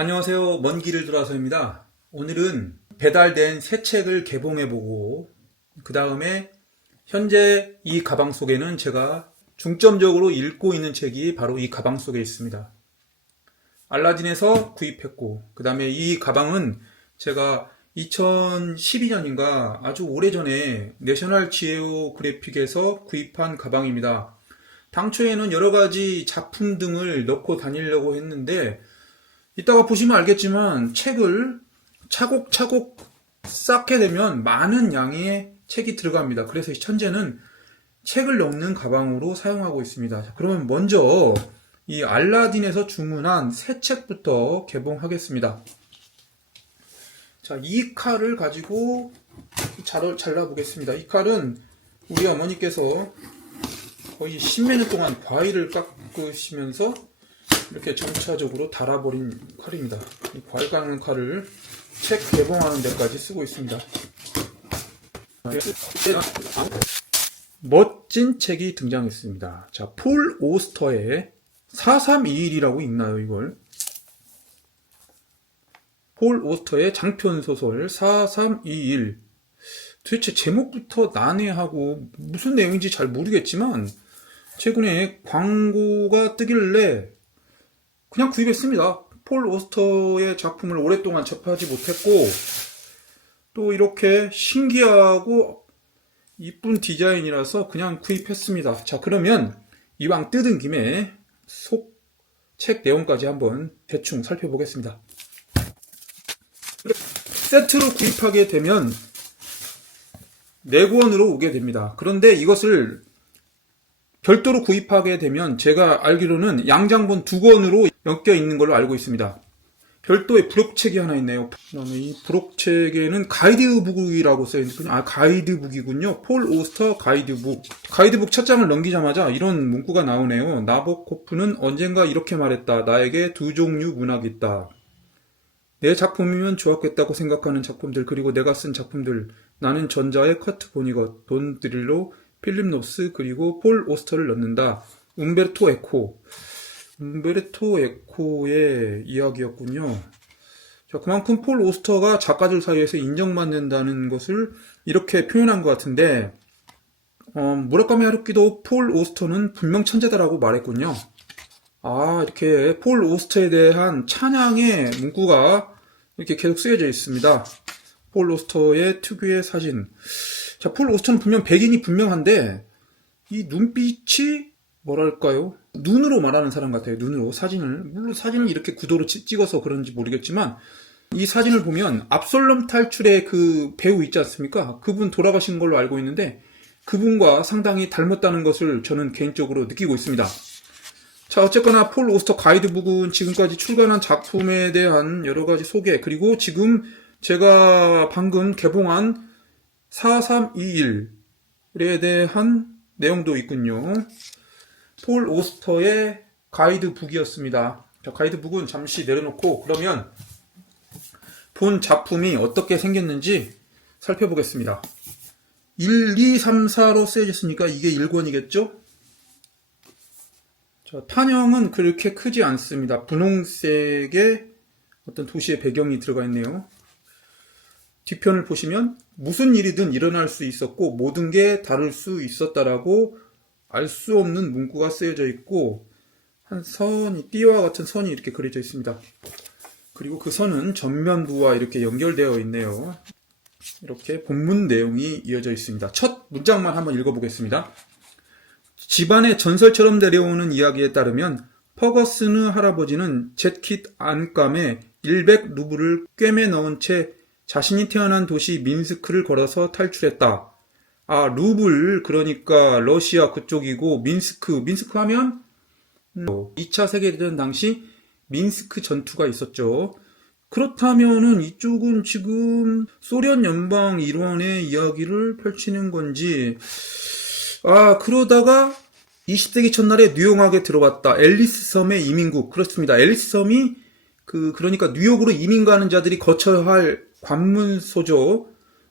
안녕하세요. 먼 길을 돌아서입니다. 오늘은 배달된 새 책을 개봉해보고 그 다음에 현재 이 가방 속에는 제가 중점적으로 읽고 있는 책이 바로 이 가방 속에 있습니다. 알라딘에서 구입했고 그 다음에 이 가방은 제가 2012년인가 아주 오래전에 내셔널 지오그래픽에서 구입한 가방입니다. 당초에는 여러가지 작품 등을 넣고 다니려고 했는데 이따가 보시면 알겠지만 책을 차곡차곡 쌓게 되면 많은 양의 책이 들어갑니다. 그래서 현재는 책을 넣는 가방으로 사용하고 있습니다. 자, 그러면 먼저 이 알라딘에서 주문한 새 책부터 개봉하겠습니다. 자, 이 칼을 가지고 잘라보겠습니다. 이 칼은 우리 어머니께서 거의 10몇 년 동안 과일을 깎으시면서 이렇게 점차적으로 달아버린 칼입니다. 이 과일 깎는 칼을 책 개봉하는 데까지 쓰고 있습니다. 멋진 책이 등장했습니다. 자, 폴 오스터의 4321이라고 읽나요, 이걸? 폴 오스터의 장편소설 4321. 도대체 제목부터 난해하고 무슨 내용인지 잘 모르겠지만 최근에 광고가 뜨길래 그냥 구입했습니다. 폴 오스터의 작품을 오랫동안 접하지 못했고 또 이렇게 신기하고 이쁜 디자인이라서 그냥 구입했습니다. 자, 그러면 이왕 뜯은 김에 책 내용까지 한번 대충 살펴보겠습니다. 세트로 구입하게 되면 4권으로 오게 됩니다. 그런데 이것을 별도로 구입하게 되면 제가 알기로는 양장본 2권으로 엮여 있는 걸로 알고 있습니다. 별도의 부록책이 하나 있네요. 그다음에 이 부록책에는 가이드북이라고 써있군요. 가이드북이군요. 폴 오스터 가이드북. 가이드북 첫 장을 넘기자마자 이런 문구가 나오네요. 나보코프는 언젠가 이렇게 말했다. 나에게 2종류 문학이 있다. 내 작품이면 좋았겠다고 생각하는 작품들, 그리고 내가 쓴 작품들. 나는 전자의 커트 보니것, 돈 드릴로, 필립 노스, 그리고 폴 오스터를 넣는다. 움베르토 에코의 이야기였군요. 자, 그만큼 폴 오스터가 작가들 사이에서 인정받는다는 것을 이렇게 표현한 것 같은데, 무라카미 하루키도 폴 오스터는 분명 천재다라고 말했군요. 이렇게 폴 오스터에 대한 찬양의 문구가 이렇게 계속 쓰여져 있습니다. 폴 오스터의 특유의 사진. 자, 폴 오스터는 분명 백인이 분명한데 이 눈빛이 뭐랄까요? 눈으로 말하는 사람 같아요. 눈으로 물론 사진을 이렇게 구도로 찍어서 그런지 모르겠지만 이 사진을 보면 압솔롬 탈출의 그 배우 있지 않습니까? 그분 돌아가신 걸로 알고 있는데 그분과 상당히 닮았다는 것을 저는 개인적으로 느끼고 있습니다. 자, 어쨌거나 폴 오스터 가이드북은 지금까지 출간한 작품에 대한 여러가지 소개, 그리고 지금 제가 방금 개봉한 4321에 대한 내용도 있군요. 폴 오스터의 가이드북이었습니다. 자, 가이드북은 잠시 내려놓고 그러면 본 작품이 어떻게 생겼는지 살펴보겠습니다. 1, 2, 3, 4로 쓰여졌으니까 이게 1권이겠죠? 자, 판형은 그렇게 크지 않습니다. 분홍색의 어떤 도시의 배경이 들어가 있네요. 뒤편을 보시면 무슨 일이든 일어날 수 있었고 모든 게 다를 수 있었다라고 알 수 없는 문구가 쓰여져 있고 한 선이, 띠와 같은 선이 이렇게 그려져 있습니다. 그리고 그 선은 전면부와 이렇게 연결되어 있네요. 이렇게 본문 내용이 이어져 있습니다. 첫 문장만 한번 읽어보겠습니다. 집안의 전설처럼 내려오는 이야기에 따르면 퍼거스느 할아버지는 젯킷 안감에 100루블을 꿰매 넣은 채 자신이 태어난 도시 민스크를 걸어서 탈출했다. 루블, 그러니까 러시아 그쪽이고, 민스크 하면 2차 세계대전 당시 민스크 전투가 있었죠. 그렇다면은 이쪽은 지금 소련 연방 일원의 이야기를 펼치는 건지, 그러다가 20세기 첫날에 뉴욕에 들어왔다. 앨리스 섬의 이민국. 그렇습니다. 앨리스 섬이 그러니까 뉴욕으로 이민 가는 자들이 거쳐야 할 관문소죠.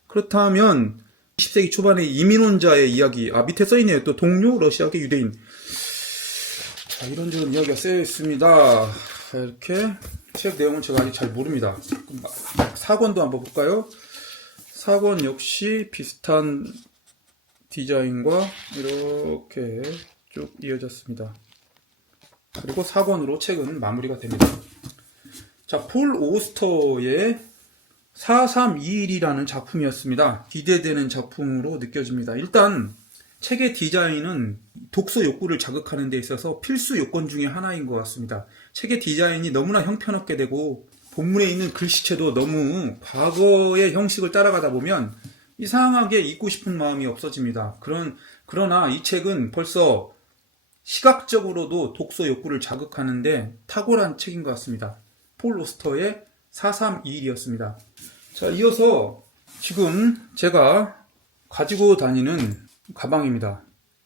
그렇다면 20세기 초반의 이민원자의 이야기. 밑에 써있네요. 또 동료 러시아계 유대인. 이런저런 이야기가 쓰여 있습니다. 이렇게 책 내용은 제가 아직 잘 모릅니다. 4권도 한번 볼까요? 4권 역시 비슷한 디자인과 이렇게 쭉 이어졌습니다. 그리고 4권으로 책은 마무리가 됩니다. 자, 폴 오스터의 4321이라는 작품이었습니다. 기대되는 작품으로 느껴집니다. 일단 책의 디자인은 독서 욕구를 자극하는 데 있어서 필수 요건 중에 하나인 것 같습니다. 책의 디자인이 너무나 형편없게 되고 본문에 있는 글씨체도 너무 과거의 형식을 따라가다 보면 이상하게 읽고 싶은 마음이 없어집니다. 그러나 이 책은 벌써 시각적으로도 독서 욕구를 자극하는데 탁월한 책인 것 같습니다. 폴 오스터의 4321이었습니다. 자, 이어서 지금 제가 가지고 다니는 가방입니다.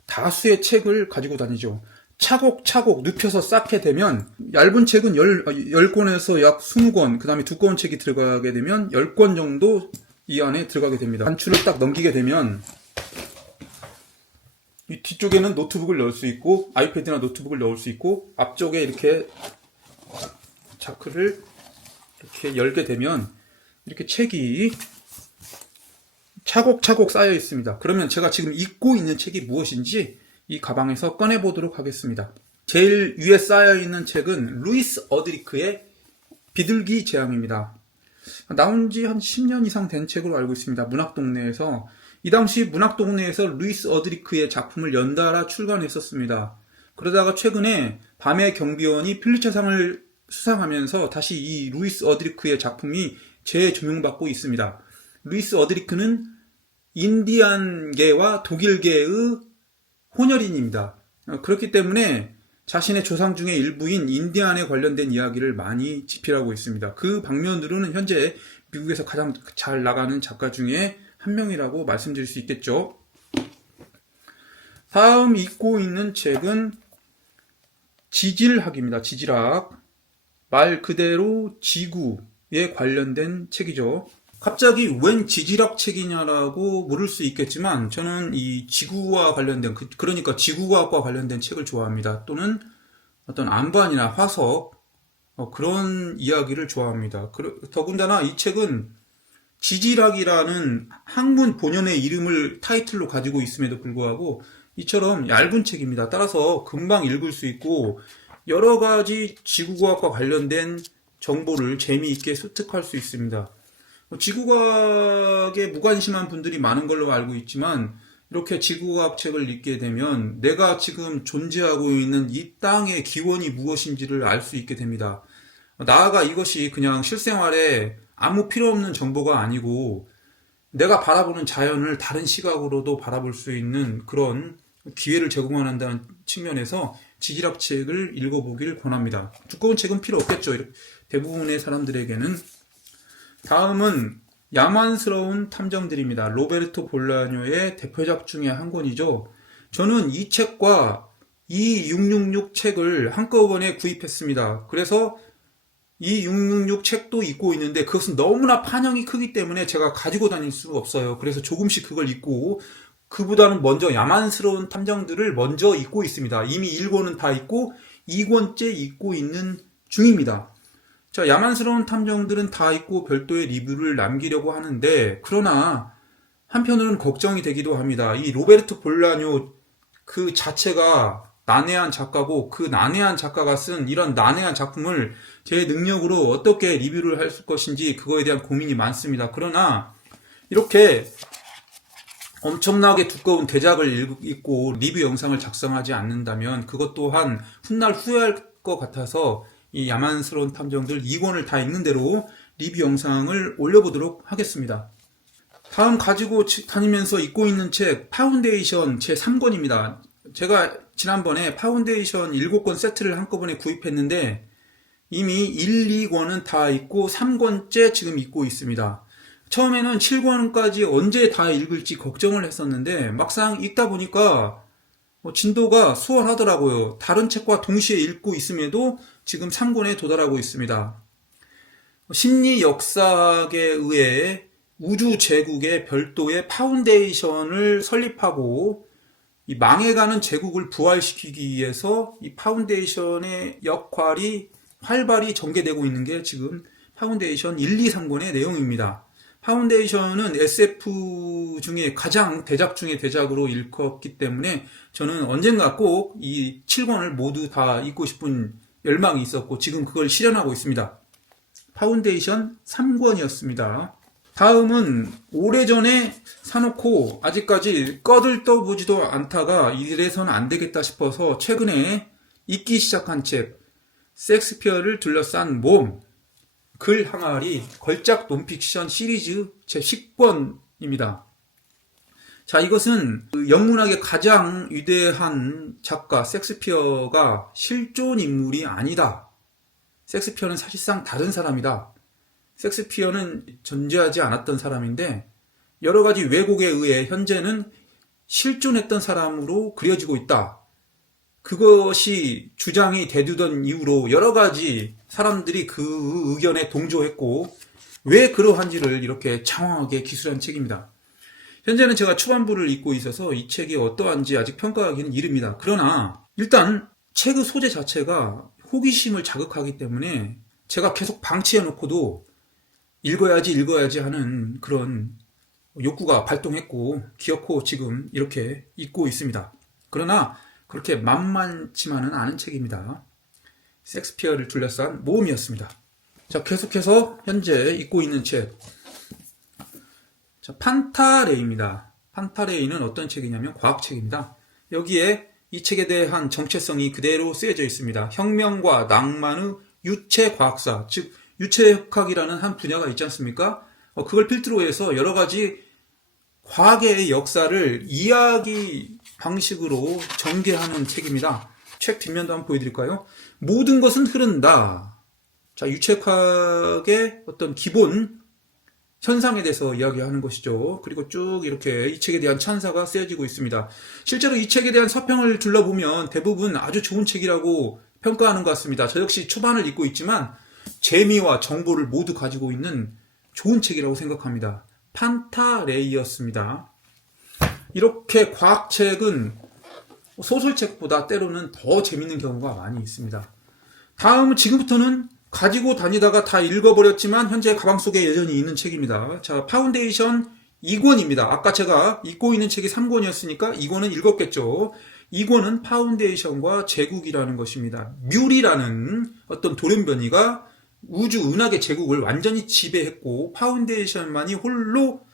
다수의 책을 가지고 다니죠. 차곡차곡 눕혀서 쌓게 되면 얇은 책은 10권에서 약 20권, 그 다음에 두꺼운 책이 들어가게 되면 10권 정도 이 안에 들어가게 됩니다. 단추를 딱 넘기게 되면 이 뒤쪽에는 노트북을 넣을 수 있고 아이패드나 노트북을 넣을 수 있고 앞쪽에 이렇게 자크를 이렇게 열게 되면 이렇게 책이 차곡차곡 쌓여 있습니다. 그러면 제가 지금 읽고 있는 책이 무엇인지 이 가방에서 꺼내 보도록 하겠습니다. 제일 위에 쌓여 있는 책은 루이스 어드리크의 비둘기 재앙입니다. 나온 지 한 10년 이상 된 책으로 알고 있습니다. 문학동네에서. 이 당시 문학동네에서 루이스 어드리크의 작품을 연달아 출간했었습니다. 그러다가 최근에 밤의 경비원이 필리처상을 수상하면서 다시 이 루이스 어드리크의 작품이 재조명받고 있습니다. 루이스 어드리크는 인디안계와 독일계의 혼혈인입니다. 그렇기 때문에 자신의 조상 중의 일부인 인디안에 관련된 이야기를 많이 집필하고 있습니다. 그 방면으로는 현재 미국에서 가장 잘 나가는 작가 중에 한 명이라고 말씀드릴 수 있겠죠. 다음 읽고 있는 책은 지질학입니다. 지질학. 말 그대로 지구에 관련된 책이죠. 갑자기 웬 지질학 책이냐라고 물을 수 있겠지만 저는 이 지구와 관련된 그러니까 지구과학과 관련된 책을 좋아합니다. 또는 어떤 안반이나 화석 그런 이야기를 좋아합니다. 더군다나 이 책은 지질학이라는 학문 본연의 이름을 타이틀로 가지고 있음에도 불구하고 이처럼 얇은 책입니다. 따라서 금방 읽을 수 있고 여러 가지 지구과학과 관련된 정보를 재미있게 습득할 수 있습니다. 지구과학에 무관심한 분들이 많은 걸로 알고 있지만 이렇게 지구과학 책을 읽게 되면 내가 지금 존재하고 있는 이 땅의 기원이 무엇인지를 알 수 있게 됩니다. 나아가 이것이 그냥 실생활에 아무 필요 없는 정보가 아니고 내가 바라보는 자연을 다른 시각으로도 바라볼 수 있는 그런 기회를 제공한다는 측면에서 지질학 책을 읽어보길 권합니다. 두꺼운 책은 필요 없겠죠. 대부분의 사람들에게는. 다음은 야만스러운 탐정들입니다. 로베르토 볼라뇨의 대표작 중에 한 권이죠. 저는 이 책과 이 666 책을 한꺼번에 구입했습니다. 그래서 이 666 책도 읽고 있는데 그것은 너무나 판형이 크기 때문에 제가 가지고 다닐 수가 없어요. 그래서 조금씩 그걸 읽고 그보다는 먼저 야만스러운 탐정들을 먼저 읽고 있습니다. 이미 1권은 다 읽고 2권째 읽고 있는 중입니다. 자, 야만스러운 탐정들은 다 읽고 별도의 리뷰를 남기려고 하는데 그러나 한편으로는 걱정이 되기도 합니다. 이 로베르토 볼라뇨 그 자체가 난해한 작가고 그 난해한 작가가 쓴 이런 난해한 작품을 제 능력으로 어떻게 리뷰를 할 것인지 그거에 대한 고민이 많습니다. 그러나 이렇게 엄청나게 두꺼운 대작을 읽고 리뷰 영상을 작성하지 않는다면 그것 또한 훗날 후회할 것 같아서 이 야만스러운 탐정들 2권을 다 읽는 대로 리뷰 영상을 올려보도록 하겠습니다. 다음 가지고 다니면서 읽고 있는 책 파운데이션 제 3권입니다. 제가 지난번에 파운데이션 7권 세트를 한꺼번에 구입했는데 이미 1, 2권은 다 읽고 3권째 지금 읽고 있습니다. 처음에는 7권까지 언제 다 읽을지 걱정을 했었는데 막상 읽다 보니까 진도가 수월하더라고요. 다른 책과 동시에 읽고 있음에도 지금 3권에 도달하고 있습니다. 심리 역사학에 의해 우주 제국의 별도의 파운데이션을 설립하고 이 망해가는 제국을 부활시키기 위해서 이 파운데이션의 역할이 활발히 전개되고 있는 게 지금 파운데이션 1, 2, 3권의 내용입니다. 파운데이션은 SF 중에 가장 대작 중의 대작으로 일컫기 때문에 저는 언젠가 꼭 이 7권을 모두 다 읽고 싶은 열망이 있었고 지금 그걸 실현하고 있습니다. 파운데이션 3권이었습니다. 다음은 오래전에 사놓고 아직까지 꺼들떠보지도 않다가 이래서는 안 되겠다 싶어서 최근에 읽기 시작한 책 섹스피어를 둘러싼 몸 글 항아리 걸작 논픽션 시리즈 제10권입니다. 자, 이것은 영문학의 가장 위대한 작가 섹스피어가 실존 인물이 아니다. 섹스피어는 사실상 다른 사람이다. 섹스피어는 존재하지 않았던 사람인데 여러 가지 왜곡에 의해 현재는 실존했던 사람으로 그려지고 있다. 그것이 주장이 되두던 이후로 여러 가지 사람들이 그 의견에 동조했고 왜 그러한지를 이렇게 장황하게 기술한 책입니다. 현재는 제가 초반부를 읽고 있어서 이 책이 어떠한지 아직 평가하기는 이릅니다. 그러나 일단 책의 소재 자체가 호기심을 자극하기 때문에 제가 계속 방치해놓고도 읽어야지 하는 그런 욕구가 발동했고 기어코 지금 이렇게 읽고 있습니다. 그러나 그렇게 만만치만은 않은 책입니다. 섹스피어를 둘러싼 모험이었습니다. 자, 계속해서 현재 읽고 있는 책. 자, 판타레이입니다. 판타레이는 어떤 책이냐면 과학책입니다. 여기에 이 책에 대한 정체성이 그대로 쓰여져 있습니다. 혁명과 낭만의 유체과학사, 즉 유체학이라는 한 분야가 있지 않습니까? 그걸 필두로 해서 여러 가지 과학의 역사를 이야기 방식으로 전개하는 책입니다. 책 뒷면도 한번 보여드릴까요? 모든 것은 흐른다. 자, 유체학의 어떤 기본 현상에 대해서 이야기하는 것이죠. 그리고 쭉 이렇게 이 책에 대한 찬사가 쓰여지고 있습니다. 실제로 이 책에 대한 서평을 둘러보면 대부분 아주 좋은 책이라고 평가하는 것 같습니다. 저 역시 초반을 읽고 있지만 재미와 정보를 모두 가지고 있는 좋은 책이라고 생각합니다. 판타레이였습니다. 이렇게 과학책은 소설책보다 때로는 더 재밌는 경우가 많이 있습니다. 다음은 지금부터는 가지고 다니다가 다 읽어버렸지만 현재 가방 속에 여전히 있는 책입니다. 자, 파운데이션 2권입니다. 아까 제가 읽고 있는 책이 3권이었으니까 2권은 읽었겠죠. 2권은 파운데이션과 제국이라는 것입니다. 뮬이라는 어떤 돌연변이가 우주 은하계 제국을 완전히 지배했고 파운데이션만이 홀로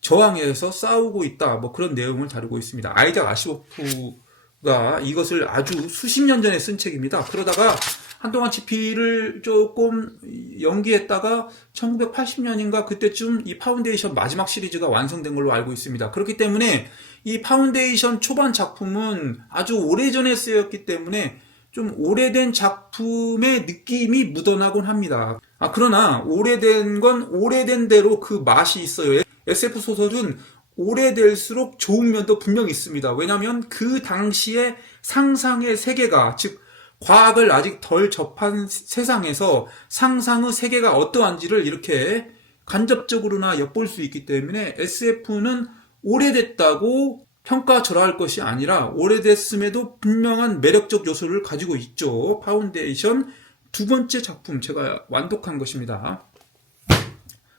저항해서 싸우고 있다. 뭐 그런 내용을 다루고 있습니다. 아이작 아시모프가 이것을 아주 수십 년 전에 쓴 책입니다. 그러다가 한동안 집필을 조금 연기했다가 1980년인가 그때쯤 이 파운데이션 마지막 시리즈가 완성된 걸로 알고 있습니다. 그렇기 때문에 이 파운데이션 초반 작품은 아주 오래전에 쓰였기 때문에 좀 오래된 작품의 느낌이 묻어나곤 합니다. 그러나 오래된 건 오래된 대로 그 맛이 있어요. SF 소설은 오래될수록 좋은 면도 분명히 있습니다. 왜냐하면 그 당시의 상상의 세계가, 즉 과학을 아직 덜 접한 세상에서 상상의 세계가 어떠한지를 이렇게 간접적으로나 엿볼 수 있기 때문에 SF는 오래됐다고 평가절하할 것이 아니라 오래됐음에도 분명한 매력적 요소를 가지고 있죠. 파운데이션 두 번째 작품 제가 완독한 것입니다.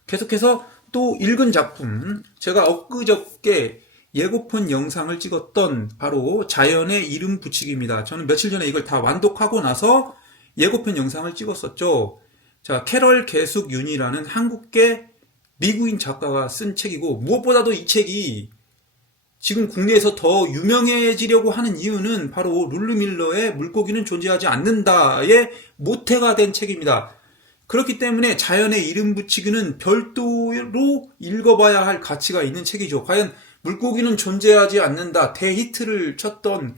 계속해서 또 읽은 작품, 제가 엊그저께 예고편 영상을 찍었던 바로 자연의 이름 붙이기입니다. 저는 며칠 전에 이걸 다 완독하고 나서 예고편 영상을 찍었었죠. 자, 캐럴 개숙 윤이라는 한국계 미국인 작가가 쓴 책이고 무엇보다도 이 책이 지금 국내에서 더 유명해지려고 하는 이유는 바로 룰루 밀러의 물고기는 존재하지 않는다의 모태가 된 책입니다. 그렇기 때문에 자연의 이름 붙이기는 별도로 읽어봐야 할 가치가 있는 책이죠. 과연 물고기는 존재하지 않는다 대히트를 쳤던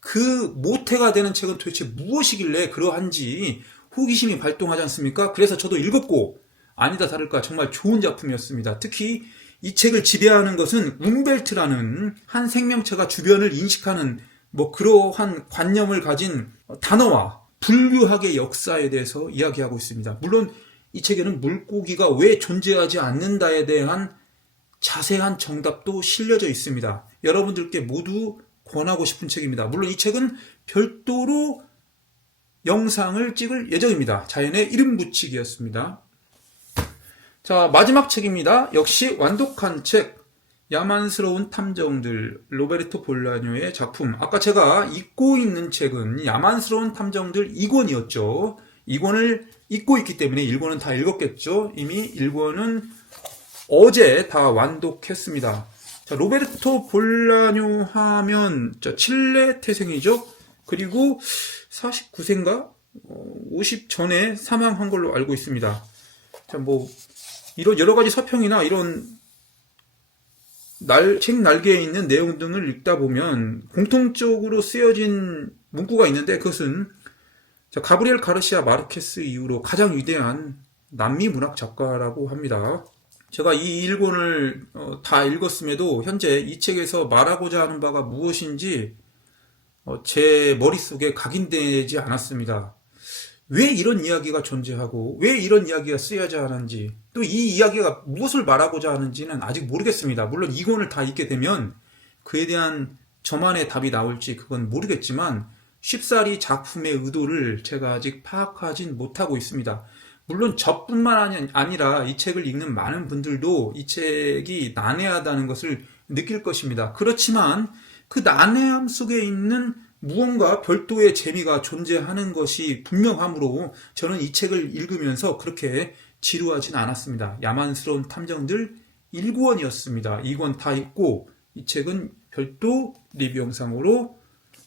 그 모태가 되는 책은 도대체 무엇이길래 그러한지 호기심이 발동하지 않습니까? 그래서 저도 읽었고 아니다 다를까 정말 좋은 작품이었습니다. 특히 이 책을 지배하는 것은 움벨트라는 한 생명체가 주변을 인식하는 그러한 관념을 가진 단어와 불교학의 역사에 대해서 이야기하고 있습니다. 물론 이 책에는 물고기가 왜 존재하지 않는다에 대한 자세한 정답도 실려져 있습니다. 여러분들께 모두 권하고 싶은 책입니다. 물론 이 책은 별도로 영상을 찍을 예정입니다. 자연의 이름 붙이기였습니다. 자, 마지막 책입니다. 역시 완독한 책, 야만스러운 탐정들, 로베르토 볼라뇨의 작품. 아까 제가 읽고 있는 책은 야만스러운 탐정들 2권이었죠. 2권을 읽고 있기 때문에 1권은 다 읽었겠죠. 이미 1권은 어제 다 완독했습니다. 자, 로베르토 볼라뇨 하면 칠레 태생이죠. 그리고 49세인가? 50 전에 사망한 걸로 알고 있습니다. 자, 뭐 이런 여러 가지 서평이나 이런 책 날개에 있는 내용 등을 읽다 보면 공통적으로 쓰여진 문구가 있는데, 그것은 가브리엘 가르시아 마르케스 이후로 가장 위대한 남미 문학 작가라고 합니다. 제가 이 1권을 다 읽었음에도 현재 이 책에서 말하고자 하는 바가 무엇인지 제 머릿속에 각인되지 않았습니다. 왜 이런 이야기가 존재하고 왜 이런 이야기가 쓰여야 하는지, 또 이 이야기가 무엇을 말하고자 하는지는 아직 모르겠습니다. 물론 2권을 다 읽게 되면 그에 대한 저만의 답이 나올지 그건 모르겠지만 쉽사리 작품의 의도를 제가 아직 파악하진 못하고 있습니다. 물론 저뿐만 아니라 이 책을 읽는 많은 분들도 이 책이 난해하다는 것을 느낄 것입니다. 그렇지만 그 난해함 속에 있는 무언가 별도의 재미가 존재하는 것이 분명하므로 저는 이 책을 읽으면서 그렇게 지루하진 않았습니다. 야만스러운 탐정들 1권이었습니다. 2권 다 읽고 이 책은 별도 리뷰 영상으로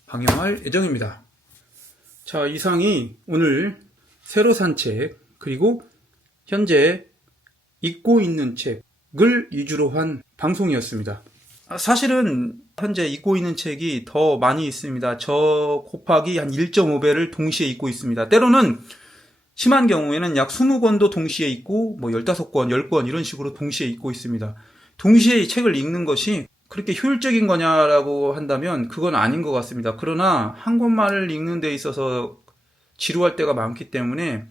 방영할 예정입니다. 자, 이상이 오늘 새로 산 책, 그리고 현재 읽고 있는 책을 위주로 한 방송이었습니다. 사실은 현재 읽고 있는 책이 더 많이 있습니다. 저 곱하기 한 1.5배를 동시에 읽고 있습니다. 때로는 심한 경우에는 약 20권도 동시에 읽고 15권, 10권 이런 식으로 동시에 읽고 있습니다. 동시에 이 책을 읽는 것이 그렇게 효율적인 거냐라고 한다면 그건 아닌 것 같습니다. 그러나 한 권만을 읽는 데 있어서 지루할 때가 많기 때문에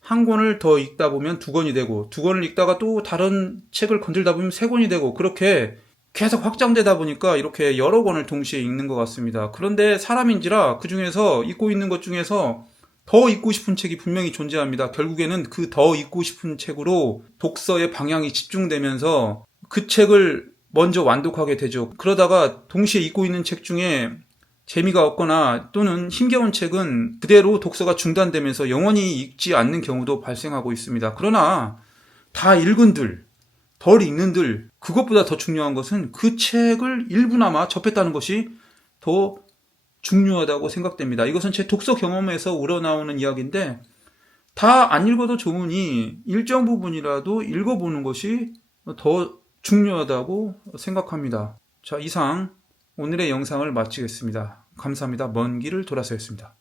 한 권을 더 읽다 보면 2권이 되고, 2권을 읽다가 또 다른 책을 건들다 보면 3권이 되고, 그렇게 계속 확장되다 보니까 이렇게 여러 권을 동시에 읽는 것 같습니다. 그런데 사람인지라 그 중에서 읽고 있는 것 중에서 더 읽고 싶은 책이 분명히 존재합니다. 결국에는 그 더 읽고 싶은 책으로 독서의 방향이 집중되면서 그 책을 먼저 완독하게 되죠. 그러다가 동시에 읽고 있는 책 중에 재미가 없거나 또는 힘겨운 책은 그대로 독서가 중단되면서 영원히 읽지 않는 경우도 발생하고 있습니다. 그러나 다 읽은들, 덜 읽는들, 그것보다 더 중요한 것은 그 책을 일부나마 접했다는 것이 더 중요하다고 생각됩니다. 이것은 제 독서 경험에서 우러나오는 이야기인데, 다 안 읽어도 좋으니 일정 부분이라도 읽어보는 것이 더 중요하다고 생각합니다. 자, 이상 오늘의 영상을 마치겠습니다. 감사합니다. 먼 길을 돌아서였습니다.